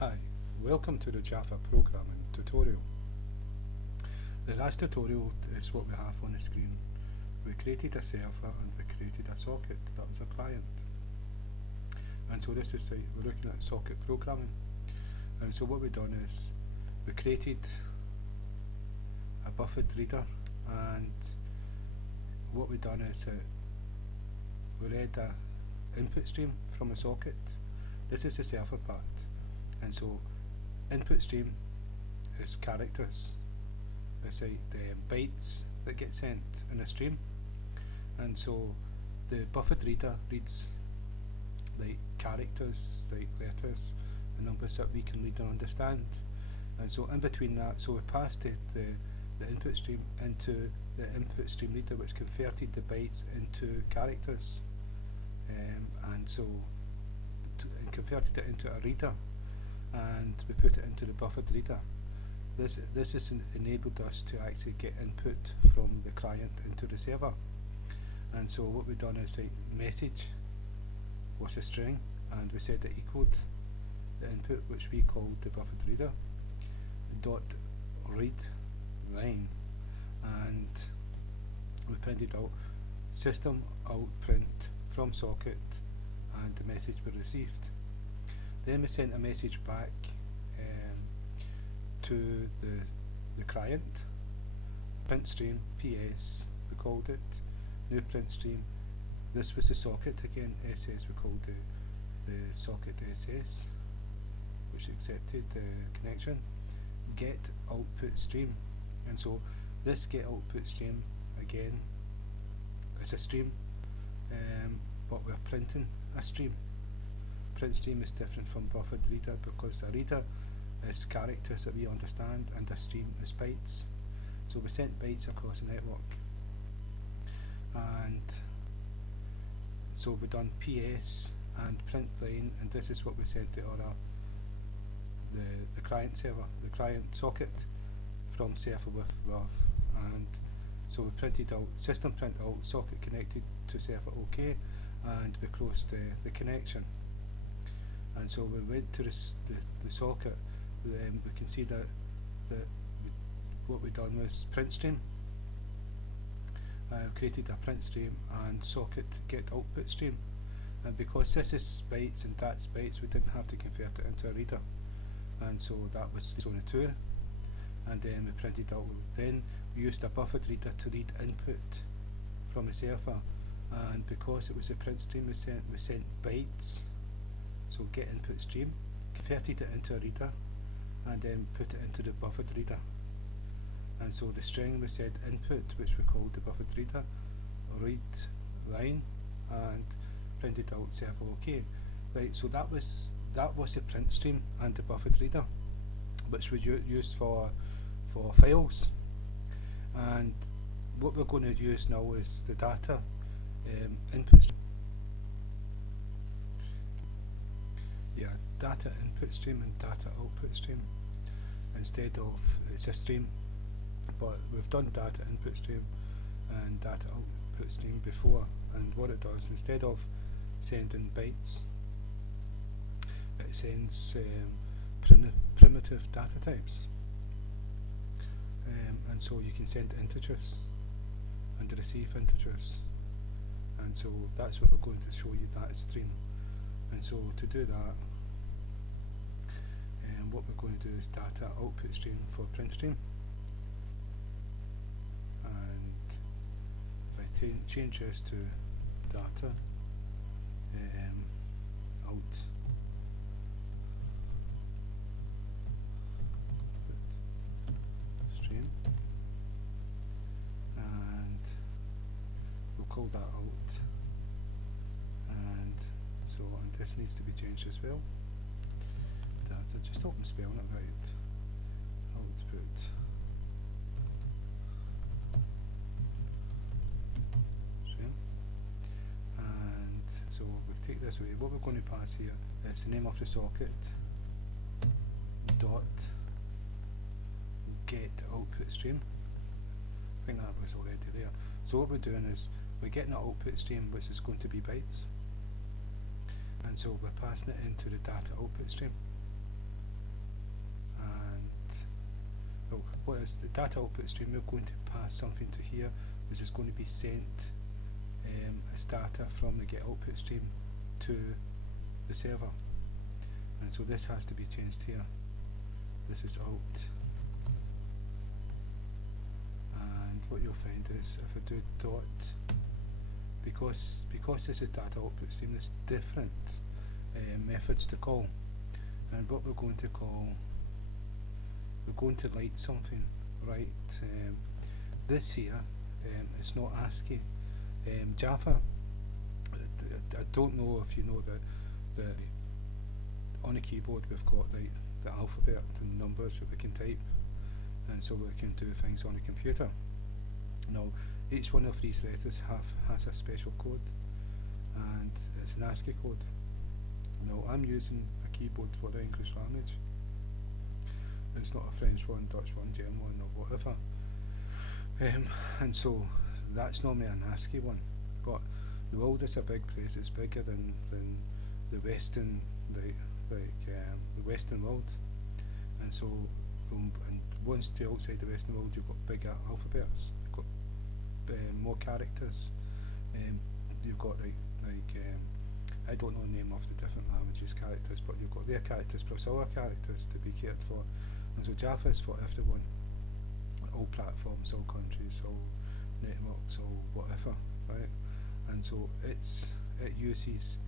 Hi, welcome to the Java programming tutorial. The last tutorial is what we have on the screen. We created a server and we created a socket, that was a client. And so this is we're looking at socket programming. And so what we've done is we created a buffered reader, and what we've done is we read a input stream from a socket. This is the server part. And so input stream is characters. It's like the bytes that get sent in a stream. And so the buffered reader reads like characters, like letters, and numbers that we can read and understand. And so in between that, so we passed the input stream into the input stream reader, which converted the bytes into characters, and so converted it into a reader, and we put it into the buffered reader. This has enabled us to actually get input from the client into the server. And so what we've done is message was a string, and we said it equaled the input, which we called the buffered reader, dot read line, and we printed out System.out.println from socket and the message we received. Then we sent a message back to the client, print stream ps we called it, new print stream. This was the socket again, ss we called the socket ss, which accepted the connection. Get output stream, and so this get output stream again is a stream, but we're printing a stream. Print stream is different from buffered reader because the reader is characters that we understand and the stream is bytes. So we sent bytes across the network, and so we've done ps and print line, and this is what we sent to the client server, the client socket from server with love. And so we printed out system print out socket connected to server OK, and we closed the connection. And so we went to the socket. We can see that what we've done was print stream. Created a print stream and socket get output stream, and because this is bytes and that's bytes, we didn't have to convert it into a reader, and so that was only 2. And then we printed out. Then we used a buffered reader to read input from a server, and because it was a print stream, we sent bytes. So get input stream, converted it into a reader, and then put it into the buffered reader. And so the string we said input, which we called the buffered reader, read line, and printed out server OK. Right. So that was the print stream and the buffered reader, which we used for files. And what we're going to use now is the data input stream. Data input stream and data output stream. Instead of, it's a stream, but we've done data input stream and data output stream before, and what it does, instead of sending bytes, it sends primitive data types, and so you can send integers and receive integers, and so that's what we're going to show you, that stream. And so to do that, what we're going to do is data output stream for print stream, and if I change this to data out stream, and we'll call that out, and so on. This needs to be changed as well. Data, just hope I'm spelling it right. Output stream, and so we take this away. What we're going to pass here is the name of the socket dot get output stream. I think that was already there. So what we're doing is we're getting an output stream which is going to be bytes, and so we're passing it into the data output stream. whereas the data output stream, we're going to pass something to here which is going to be sent as data from the get output stream to the server, and so this has to be changed here. This is out, and what you'll find is if I do dot, because this is data output stream, there's different methods to call, and what we're going to call, we're going to light something, right? This here, it's not ASCII. Java, I don't know if you know that on a keyboard we've got the alphabet and numbers that we can type, and so we can do things on a computer. Now each one of these letters has a special code, and it's an ASCII code. Now I'm using a keyboard for the English language. It's not a French one, Dutch one, German one, or whatever. And so that's normally an ASCII one, but the world is a big place. It's bigger than the Western, the Western world, and so and once to outside the Western world, you've got bigger alphabets. You've got more characters. You've got I don't know the name of the different languages characters, but you've got their characters plus our characters to be cared for. And so Java is for everyone, all platforms, all countries, all networks, or whatever, right? And so it uses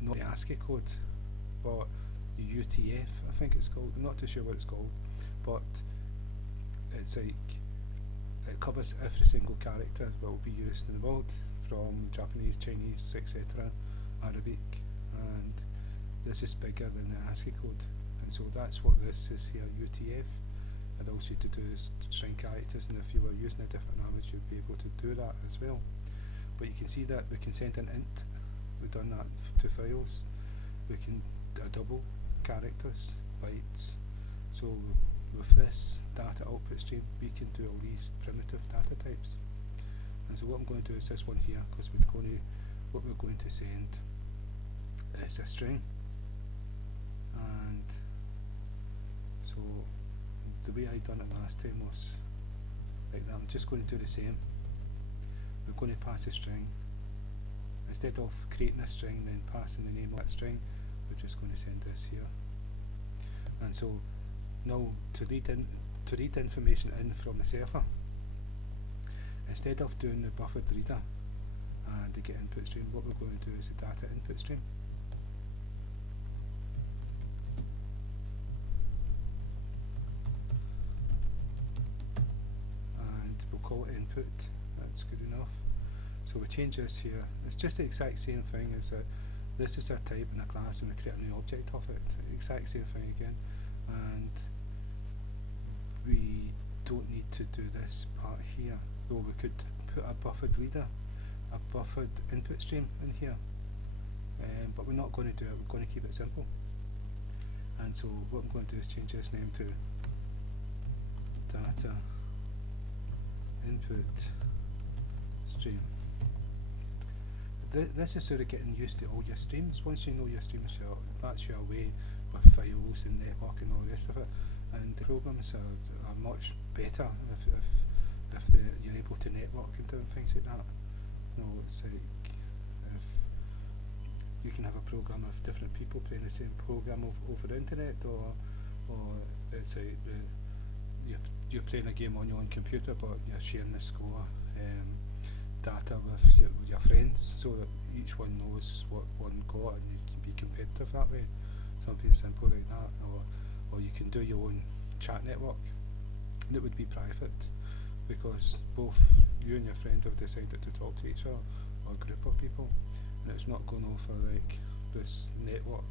not the ASCII code, but the UTF, I think it's called. I'm not too sure what it's called, but it's like it covers every single character that will be used in the world, from Japanese, Chinese, etc., Arabic, and this is bigger than the ASCII code, and so that's what this is here, UTF. It allows you to do string characters, and if you were using a different language, you'd be able to do that as well. But you can see that we can send an int. We've done that to files. We can double characters, bytes. So with this data output stream, we can do all these primitive data types. And so what I'm going to do is this one here, because what we're going to send is a string, and so the way I done it last time was like that. I'm just going to do the same. We're going to pass a string. Instead of creating a string and then passing the name of that string, we're just going to send this here. And so now to read information in from the server, instead of doing the buffered reader and the get input stream, what we're going to do is the data input stream. And we'll call it input. That's good enough. So we change this here. It's just the exact same thing as that. This is a type in a class, and we create a new object of it. Exact same thing again. And we don't need to do this part here, though we could put a buffered reader, a buffered input stream in here, but we're not going to do it. We're going to keep it simple. And so what I'm going to do is change this name to data input stream. This is sort of getting used to all your streams. Once you know your streams, that's your way with files and network and all the rest of it. And the programs are much better if you're able to network and doing things like that. You know, it's like if you can have a program of different people playing the same program over the internet, or it's like you're playing a game on your own computer, but you're sharing the score data with your friends, so that each one knows what one got, and you can be competitive that way. Something simple like that, or you can do your own chat network that would be private, because both you and your friend have decided to talk to each other, or a group of people, and it's not going over like this network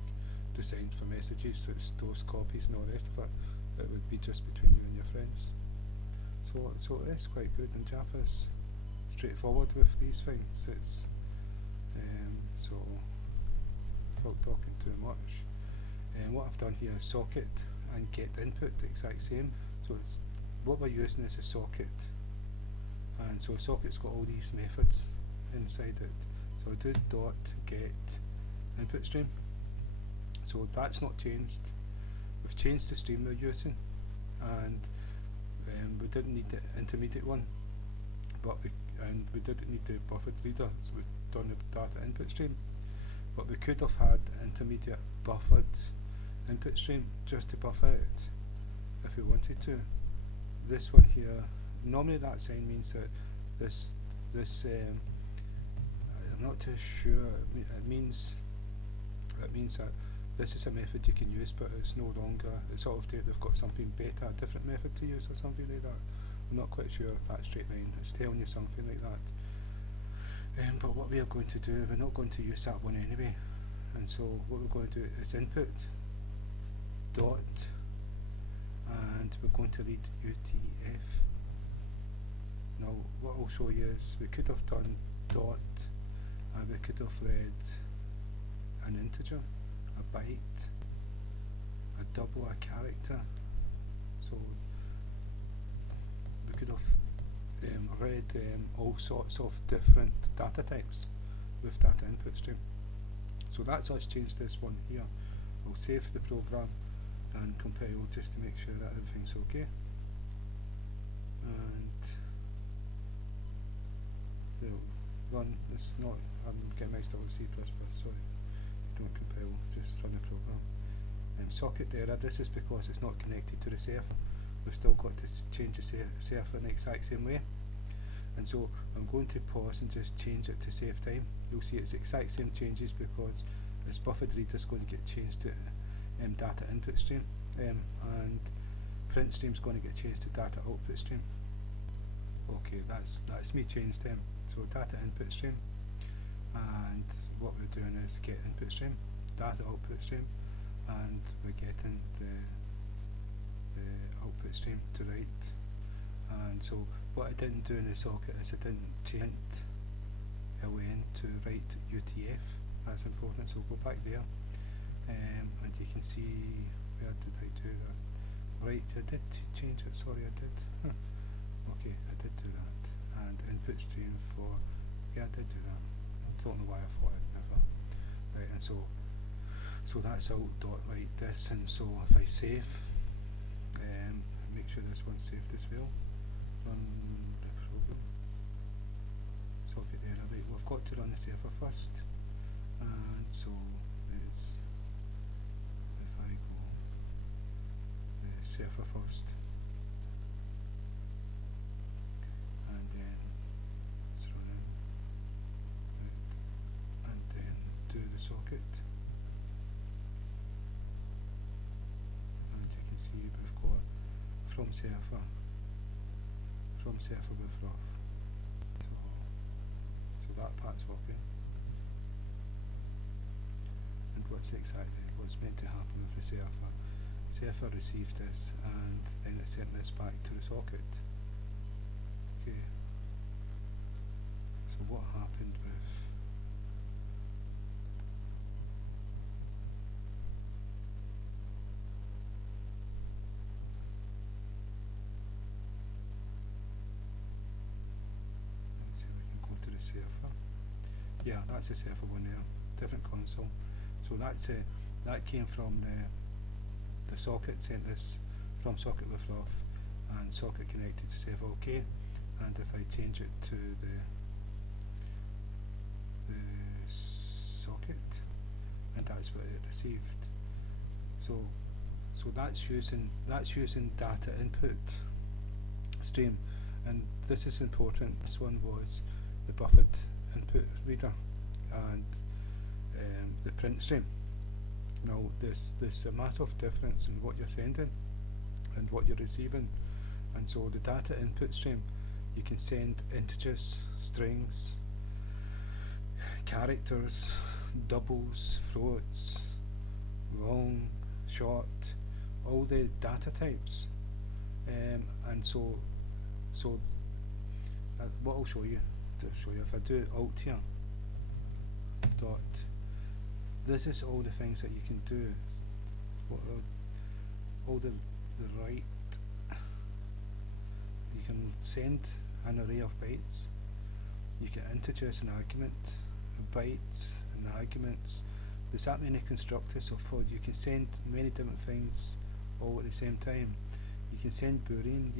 designed for messages that stores copies and all the rest of it. It would be just between you and your friends. So it is quite good, and Java is straightforward with these things. It's so without talking too much, what I've done here is socket and get input, the exact same. So it's what we're using is a socket, and so socket's got all these methods inside it. So I do dot get input stream. So that's not changed. We've changed the stream we're using, and we didn't need the intermediate one, but we didn't need the buffered reader, so we've done the data input stream. But we could have had intermediate buffered input stream just to buffer it if we wanted to. This one here, normally that sign means that this I'm not too sure. It means that this is a method you can use, but it's no longer. It's sort of they've got something better, a different method to use or something like that. I'm not quite sure if that's straight line. It's telling you something like that. But what we are going to do, we're not going to use that one anyway. And so what we're going to do is input dot, and we're going to read UTF. Now what I'll show you is we could have done dot, and we could have read an integer, a byte, a double, a character. So we could have read all sorts of different data types with DataInputStream. So that's us changed this one here. We'll save the program and compile just to make sure that everything's okay. And we'll run. It's not. I'm getting mixed up with C++. Sorry, don't compile. Just run the program. Socket error. This is because it's not connected to the server. We've still got to change the server in the exact same way. And so I'm going to pause and just change it to save time. You'll see it's the exact same changes because this buffered reader is going to get changed to DataInputStream, and print stream is going to get changed to DataOutputStream. Okay, that's me changed them. So DataInputStream, and what we're doing is getInputStream, DataOutputStream, and we're getting the output stream to write. And so what I didn't do in the socket is I didn't change ln to write UTF. That's important, so go back there, and you can see, where did I do that? Right, I did change it, sorry I did. Okay, I did do that. And input stream for, yeah, I did do that. I don't know why I thought I'd never. Right, and so that's out.write this, and so if I save, make sure this one's saved as well. Run the program. Socket error. Right, we've got to run the server first, and so it's, if I go the server first, and then it's running, right, and then do the socket, and you can see we've got from server with rough. So that part's working. And what's meant to happen with the server? Server received this, and then it sent this back to the socket. Okay. So what happened with server? Yeah, that's the server one there. Different console. So that came from the socket, sent this from socket with rough, and socket connected to server OK. And if I change it to the socket, and that's what it received. So that's using data input stream, and this is important. This one was the buffered input reader and the print stream. Now there's a massive difference in what you're sending and what you're receiving, and so the data input stream, you can send integers, strings, characters, doubles, floats, long, short, all the data types, and so what I'll show you, if I do alt here, dot, this is all the things that you can do, all the right, you can send an array of bytes, you get integers and argument, bytes and arguments. There's that many constructors, so you can send many different things all at the same time. You can send boolean.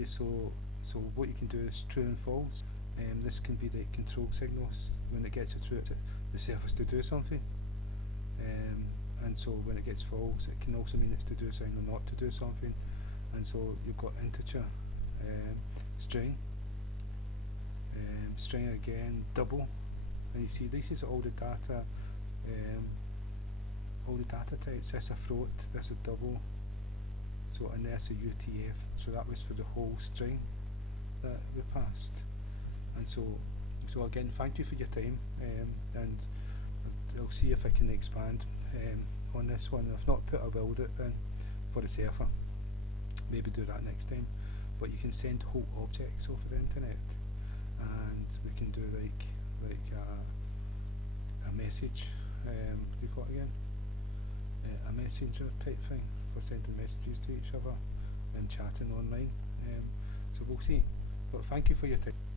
So what you can do is true and false. This can be the control signals. When it gets a true, the server's to do something. And so when it gets false, it can also mean it's to do something or not to do something. And so you've got integer, string, string again, double, and you see this is all the data types. This a float, this a double, so and this a UTF. So that was for the whole string that we passed. And so again, thank you for your time, and I'll see if I can expand on this one. If not, I will do it then for the server. Maybe do that next time. But you can send whole objects over the internet, and we can do like a message. What do you call it again? A messenger type thing for sending messages to each other and chatting online. So we'll see. But thank you for your time.